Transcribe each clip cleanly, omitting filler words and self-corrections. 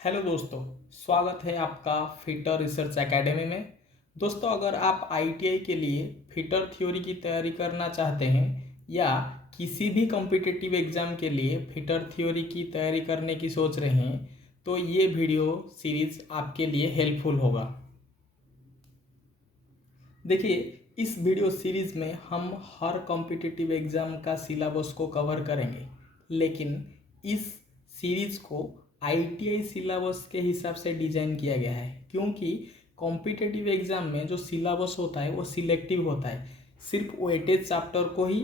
Hello दोस्तों, स्वागत है आपका फिटर रिसर्च एकेडमी में। दोस्तों, अगर आप आईटीआई के लिए फिटर थ्योरी की तैयारी करना चाहते हैं या किसी भी कॉम्पिटिटिव एग्ज़ाम के लिए फिटर थ्योरी की तैयारी करने की सोच रहे हैं तो ये वीडियो सीरीज़ आपके लिए हेल्पफुल होगा। देखिए, इस वीडियो सीरीज़ में हम हर कॉम्पिटिटिव एग्ज़ाम का सिलेबस को कवर करेंगे, लेकिन इस सीरीज़ को आईटीआई सिलेबस के हिसाब से डिज़ाइन किया गया है, क्योंकि कॉम्पिटिटिव एग्ज़ाम में जो सिलेबस होता है वो सिलेक्टिव होता है। सिर्फ वेटेज चैप्टर को ही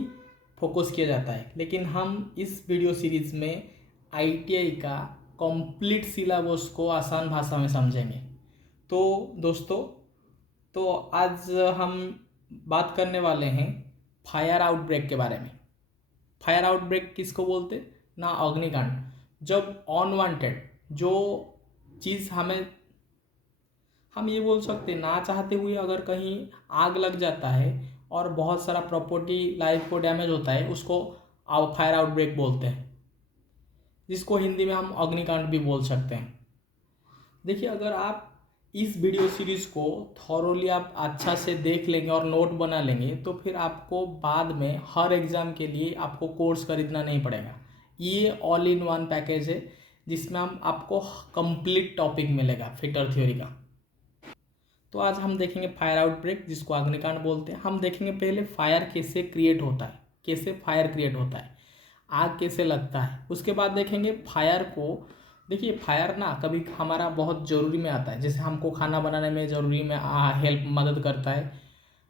फोकस किया जाता है, लेकिन हम इस वीडियो सीरीज़ में आईटीआई का कंप्लीट सिलेबस को आसान भाषा में समझेंगे। तो दोस्तों, तो आज हम बात करने वाले हैं फायर आउटब्रेक के बारे में। फायर आउटब्रेक किसको बोलते? ना अग्निकांड। जब अनवांटेड जो चीज़ हम ये बोल सकते ना चाहते हुए अगर कहीं आग लग जाता है और बहुत सारा प्रॉपर्टी लाइफ को डैमेज होता है, उसको फायर आउटब्रेक बोलते हैं, जिसको हिंदी में हम अग्निकांड भी बोल सकते हैं। देखिए, अगर आप इस वीडियो सीरीज़ को थॉरोली आप अच्छा से देख लेंगे और नोट बना लेंगे तो फिर आपको बाद में हर एग्ज़ाम के लिए आपको कोर्स खरीदना नहीं पड़ेगा। ये ऑल इन वन पैकेज है जिसमें हम आपको कंप्लीट टॉपिक मिलेगा फिटर थ्योरी का। तो आज हम देखेंगे फायर आउटब्रेक, जिसको अग्निकांड बोलते हैं। हम देखेंगे पहले फायर कैसे क्रिएट होता है, कैसे फायर क्रिएट होता है, आग कैसे लगता है। उसके बाद देखेंगे फायर को। देखिए, फायर ना कभी हमारा बहुत ज़रूरी में आता है, जैसे हमको खाना बनाने में ज़रूरी में हेल्प मदद करता है,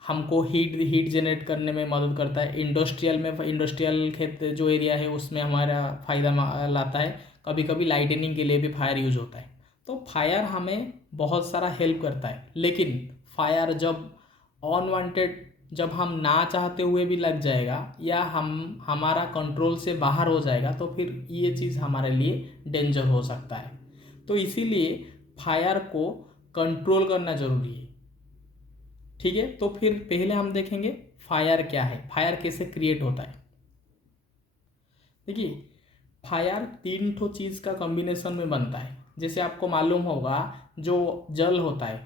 हमको हीट जनरेट करने में मदद करता है। इंडस्ट्रियल में, इंडस्ट्रियल खेत जो एरिया है उसमें हमारा फ़ायदा लाता है। कभी कभी लाइटनिंग के लिए भी फायर यूज होता है। तो फायर हमें बहुत सारा हेल्प करता है, लेकिन फायर जब अनवांटेड, जब हम ना चाहते हुए भी लग जाएगा या हमारा कंट्रोल से बाहर हो जाएगा तो फिर ये चीज़ हमारे लिए डेंजर हो सकता है। तो इसीलिए फायर को कंट्रोल करना ज़रूरी है। ठीक है, तो फिर पहले हम देखेंगे फायर क्या है, फायर कैसे क्रिएट होता है। देखिए, फायर तीन ठो चीज़ का कॉम्बिनेशन में बनता है। जैसे आपको मालूम होगा, जो जल होता है,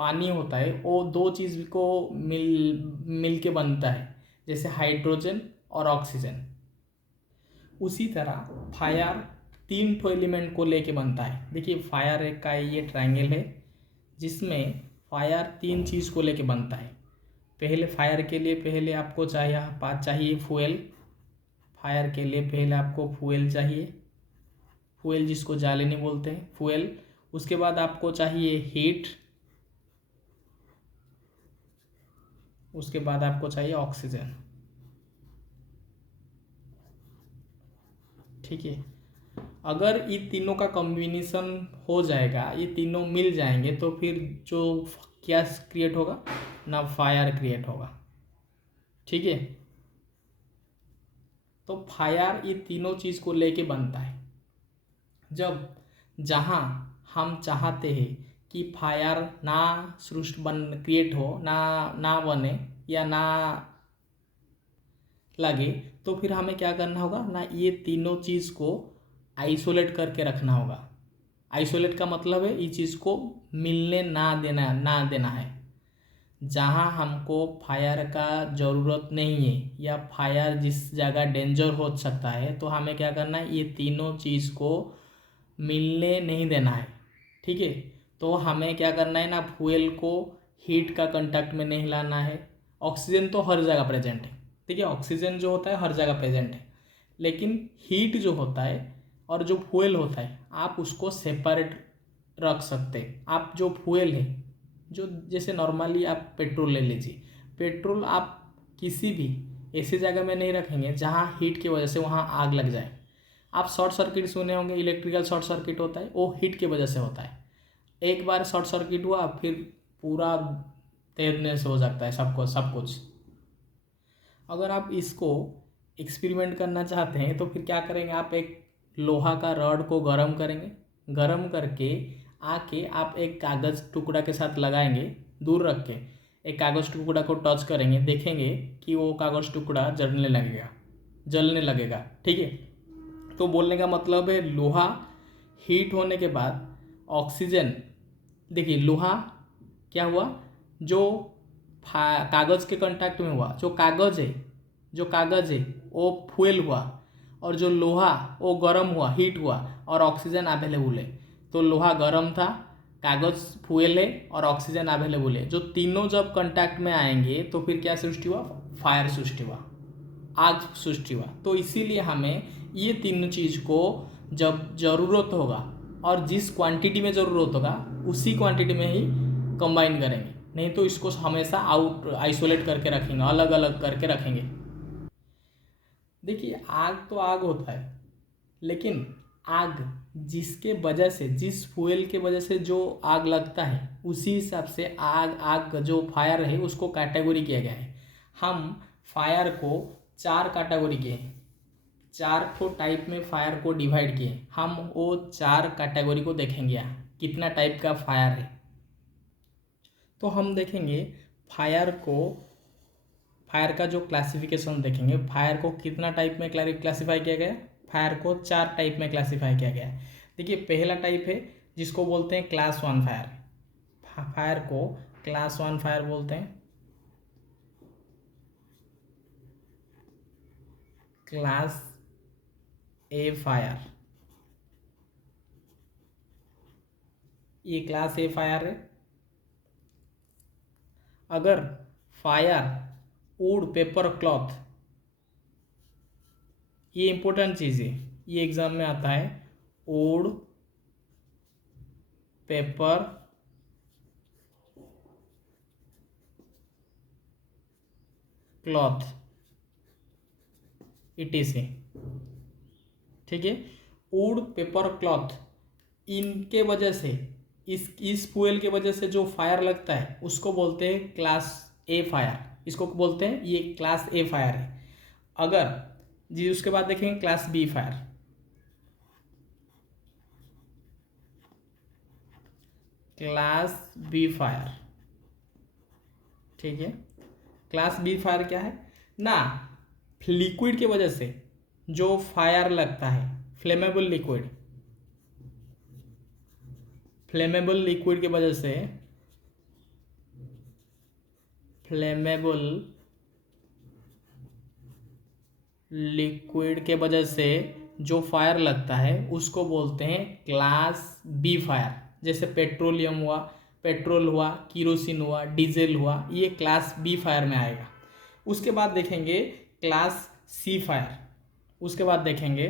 पानी होता है, वो दो चीज़ को मिल के बनता है, जैसे हाइड्रोजन और ऑक्सीजन। उसी तरह फायर तीन ठो एलिमेंट को लेके बनता है। देखिए, फायर एक का ये ट्रायंगल है जिसमें फायर तीन चीज़ को लेके बनता है। पहले फायर के लिए पहले आपको चाहिए फ्यूल। फायर के लिए पहले आपको फ्यूल चाहिए, फ्यूल जिसको जालेनी बोलते हैं, फ्यूल। उसके बाद आपको चाहिए हीट, उसके बाद आपको चाहिए ऑक्सीजन। ठीक है, अगर ये तीनों का कॉम्बिनेशन हो जाएगा, ये तीनों मिल जाएंगे तो फिर जो क्या क्रिएट होगा ना, फायर क्रिएट होगा। ठीक है, तो फायर ये तीनों चीज़ को लेके बनता है। जब जहाँ हम चाहते हैं कि फायर ना सृष्ट बन क्रिएट हो, ना बने या ना लगे, तो फिर हमें क्या करना होगा ना, ये तीनों चीज़ को आइसोलेट करके रखना होगा। आइसोलेट का मतलब है ये चीज़ को मिलने ना देना है। जहाँ हमको फायर का ज़रूरत नहीं है या फायर जिस जगह डेंजर हो सकता है, तो हमें क्या करना है, ये तीनों चीज़ को मिलने नहीं देना है। ठीक है, तो हमें क्या करना है ना, फ्यूल को हीट का कांटेक्ट में नहीं लाना है। ऑक्सीजन तो हर जगह प्रेजेंट है। ठीक है, ऑक्सीजन जो होता है हर जगह प्रेजेंट है, लेकिन हीट जो होता है और जो फ्यूल होता है आप उसको सेपरेट रख सकते हैं। आप जो फ्यूल है, जो जैसे नॉर्मली आप पेट्रोल ले लीजिए, पेट्रोल आप किसी भी ऐसी जगह में नहीं रखेंगे जहाँ हीट की वजह से वहाँ आग लग जाए। आप शॉर्ट सर्किट सुने होंगे, इलेक्ट्रिकल शॉर्ट सर्किट होता है, वो हीट की वजह से होता है। एक बार शॉर्ट सर्किट हुआ फिर पूरा तैरने से हो सकता है सब कुछ। अगर आप इसको एक्सपेरिमेंट करना चाहते हैं तो फिर क्या करेंगे, आप एक लोहा का रॉड को गर्म करेंगे, गर्म करके आके आप एक कागज़ टुकड़ा के साथ लगाएंगे, दूर रख के एक कागज़ टुकड़ा को टच करेंगे, देखेंगे कि वो कागज़ टुकड़ा जलने लगेगा। ठीक है, तो बोलने का मतलब है लोहा हीट होने के बाद ऑक्सीजन, देखिए लोहा क्या हुआ, जो कागज़ के कांटेक्ट में हुआ, जो कागज़ है वो फ्यूल हुआ, और जो लोहा वो गर्म हुआ, हीट हुआ, और ऑक्सीजन अवेलेबल है। तो लोहा गर्म था, कागज़ फ्यूल है और ऑक्सीजन अवेलेबल है। जो तीनों जब कांटेक्ट में आएंगे तो फिर क्या सृष्टि हुआ, फायर सृष्टि हुआ, आग सृष्टि हुआ। तो इसीलिए हमें ये तीनों चीज़ को जब ज़रूरत होगा और जिस क्वांटिटी में ज़रूरत होगा उसी क्वांटिटी में ही कंबाइन करेंगे, नहीं तो इसको हमेशा आइसोलेट करके रखेंगे, अलग अलग करके रखेंगे। देखिए आग तो आग होता है, लेकिन आग जिसके वजह से, जिस फ्यूल के वजह से जो आग लगता है, उसी हिसाब से आग जो फायर है उसको कैटेगरी किया गया है। हम फायर को 4 कैटेगरी किए हैं, 4 को टाइप में फायर को डिवाइड किए। हम वो 4 कैटेगरी को देखेंगे यहाँ कितना टाइप का फायर है। तो हम देखेंगे फायर का जो क्लासिफिकेशन देखेंगे, फायर को कितना टाइप में क्लासिफाई किया गया। फायर को 4 टाइप में क्लासिफाई किया गया है। देखिए पहला टाइप है जिसको बोलते हैं क्लास 1 फायर। फायर को क्लास 1 फायर बोलते हैं। क्लास ए फायर, ये क्लास ए फायर है। अगर फायर वुड पेपर क्लॉथ, ये इंपॉर्टेंट चीज़ है, ये एग्जाम में आता है। वुड पेपर क्लॉथ ETC, ठीक है। वुड पेपर क्लॉथ, इनके वजह से इस फ्यूल के वजह से जो फायर लगता है उसको बोलते हैं क्लास ए फायर। इसको बोलते हैं, ये क्लास ए फायर है। अगर जी उसके बाद देखेंगे class B fire. Class B fire, ठीक है। क्लास बी फायर क्या है ना, लिक्विड के वजह से जो फायर लगता है, फ्लेमेबल लिक्विड की वजह से, फ्लेमेबल लिक्विड के वजह से जो फायर लगता है उसको बोलते हैं क्लास बी फायर। जैसे पेट्रोल हुआ, किरोसिन हुआ, डीजल हुआ, ये क्लास बी फायर में आएगा। उसके बाद देखेंगे क्लास सी फायर। उसके बाद देखेंगे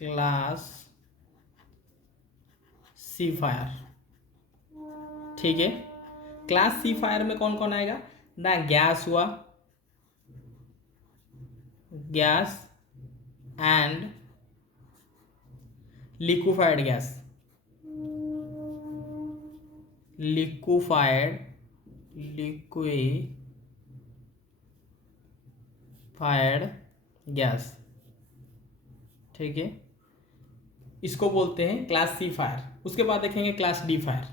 क्लास सी फायर, ठीक है। क्लास सी फायर में कौन कौन आएगा ना, गैस हुआ, gas and liquefied gas, liquefied gas, ठीक है। इसको बोलते हैं क्लास सी फायर। उसके बाद देखेंगे class D fire.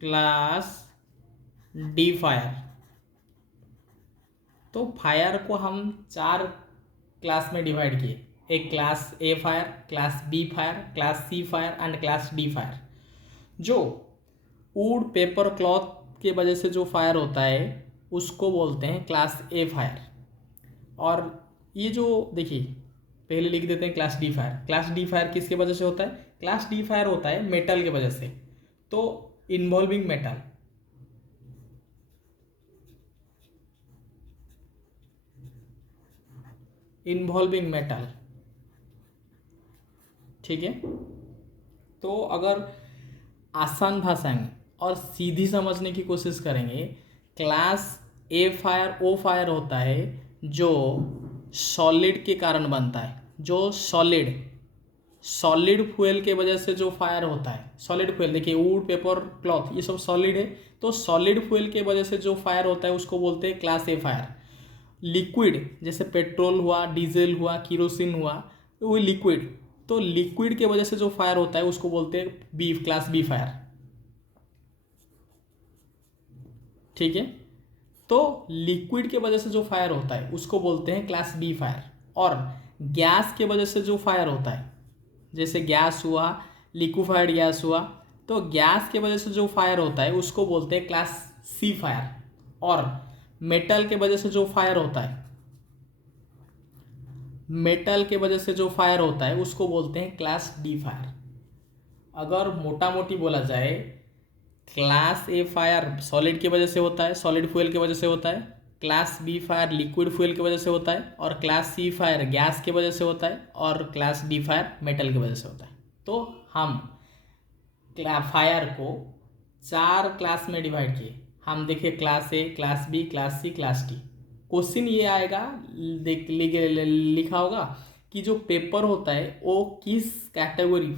Class D fire, तो फायर को हम 4 क्लास में डिवाइड किए। एक class A fire, class B fire, class C fire and class D fire. जो वुड पेपर क्लॉथ के वजह से जो फायर होता है उसको बोलते हैं क्लास ए फायर। और ये जो देखिए पहले लिख देते हैं class D fire. Class D fire किसके वजह से होता है, क्लास डी फायर होता है मेटल के वजह से। तो इन्वॉल्विंग मेटल, ठीक है। तो अगर आसान भाषा में और सीधी समझने की कोशिश करेंगे, क्लास ए फायर वो फायर होता है जो सॉलिड के कारण बनता है। जो सॉलिड फ्यूल के वजह से जो फायर होता है, सॉलिड फ्यूल देखिए वुड पेपर क्लॉथ ये सब सॉलिड है, तो सॉलिड फ्यूल के वजह से जो फायर होता है उसको बोलते हैं क्लास ए फायर। लिक्विड जैसे पेट्रोल हुआ, डीजल हुआ, किरोसिन हुआ, वो लिक्विड, तो लिक्विड के वजह से जो फायर होता है उसको बोलते हैं क्लास बी फायर, ठीक है। तो लिक्विड के वजह से जो फायर होता है उसको बोलते हैं क्लास बी फायर, और गैस के वजह से जो फायर होता है, जैसे गैस हुआ, लिक्विफाइड गैस हुआ, तो गैस के वजह से जो फायर होता है उसको बोलते हैं क्लास सी फायर, और मेटल के वजह से जो फायर होता है, मेटल के वजह से जो फायर होता है उसको बोलते हैं क्लास डी फायर। अगर मोटा मोटी बोला जाए, क्लास ए फायर सॉलिड की वजह से होता है, सॉलिड फ्यूल की वजह से होता है, class B fire liquid fuel की वजह से होता है, और क्लास सी फायर गैस की वजह से होता है, और क्लास डी फायर मेटल की वजह से होता है। तो हम फायर को 4 क्लास में डिवाइड किए। हम देखिए class A, class B, class C, class D. Question ये आएगा, लिखा होगा कि जो पेपर होता है वो किस कैटेगरी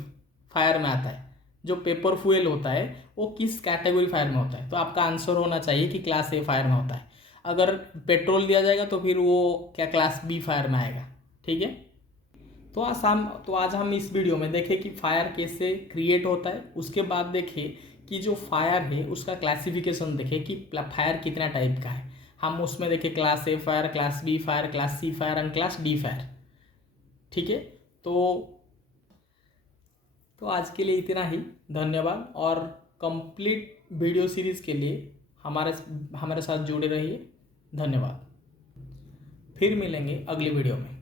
फायर में आता है, जो पेपर फ्यूल होता है वो किस कैटेगरी फायर में होता है। तो आपका आंसर होना चाहिए कि क्लास ए फायर में होता है। अगर पेट्रोल दिया जाएगा तो फिर वो क्या क्लास बी फायर में आएगा। ठीक है, तो आज हम इस वीडियो में देखें कि फायर कैसे क्रिएट होता है, उसके बाद देखें कि जो फायर है उसका क्लासिफिकेशन देखें कि फायर कितना टाइप का है। हम उसमें देखें class A fire, class B fire, class C fire and class D fire. ठीक है, तो आज के लिए इतना ही। धन्यवाद, और कंप्लीट वीडियो सीरीज़ के लिए हमारे साथ जुड़े रहिए। धन्यवाद, फिर मिलेंगे अगली वीडियो में।